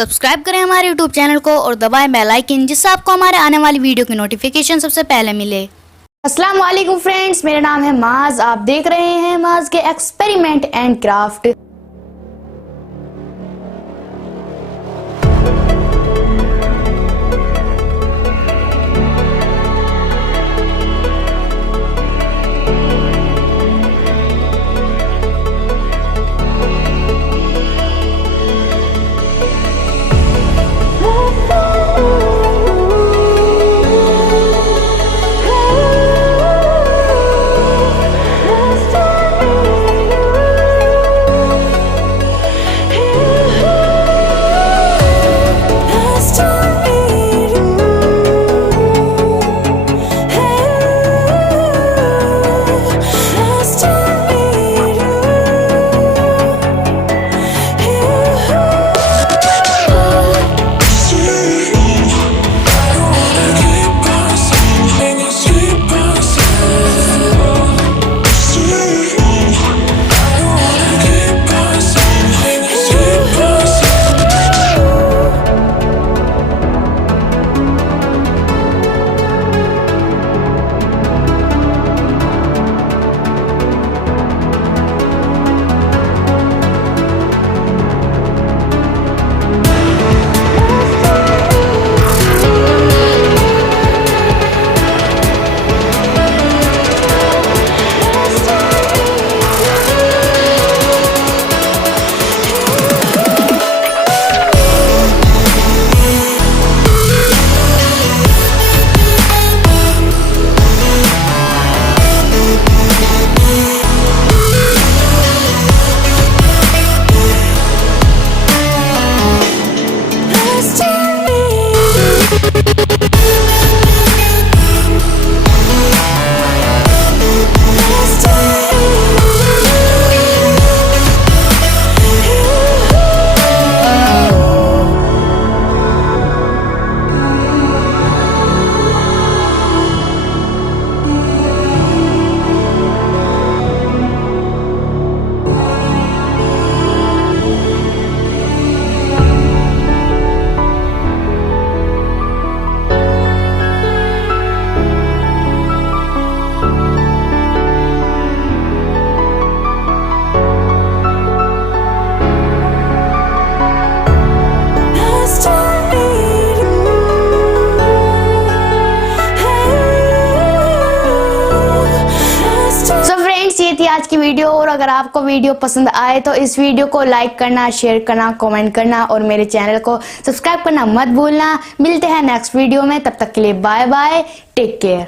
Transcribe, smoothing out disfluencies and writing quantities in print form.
Subscribe करें हमारे YouTube channel को और दबाएं बेल आइकन, जिससे आपको हमारे आने वाली वीडियो की नोटिफिकेशन सबसे पहले मिले। अस्सलाम वालेकुम फ्रेंड्स, मेरा नाम है माज। आप देख रहे हैं माज के एक्सपेरिमेंट एंड क्राफ्ट। ये थी आज की वीडियो, और अगर आपको वीडियो पसंद आए तो इस वीडियो को लाइक करना, शेयर करना, कमेंट करना और मेरे चैनल को सब्सक्राइब करना मत भूलना। मिलते हैं नेक्स्ट वीडियो में, तब तक के लिए बाय बाय, टेक केयर।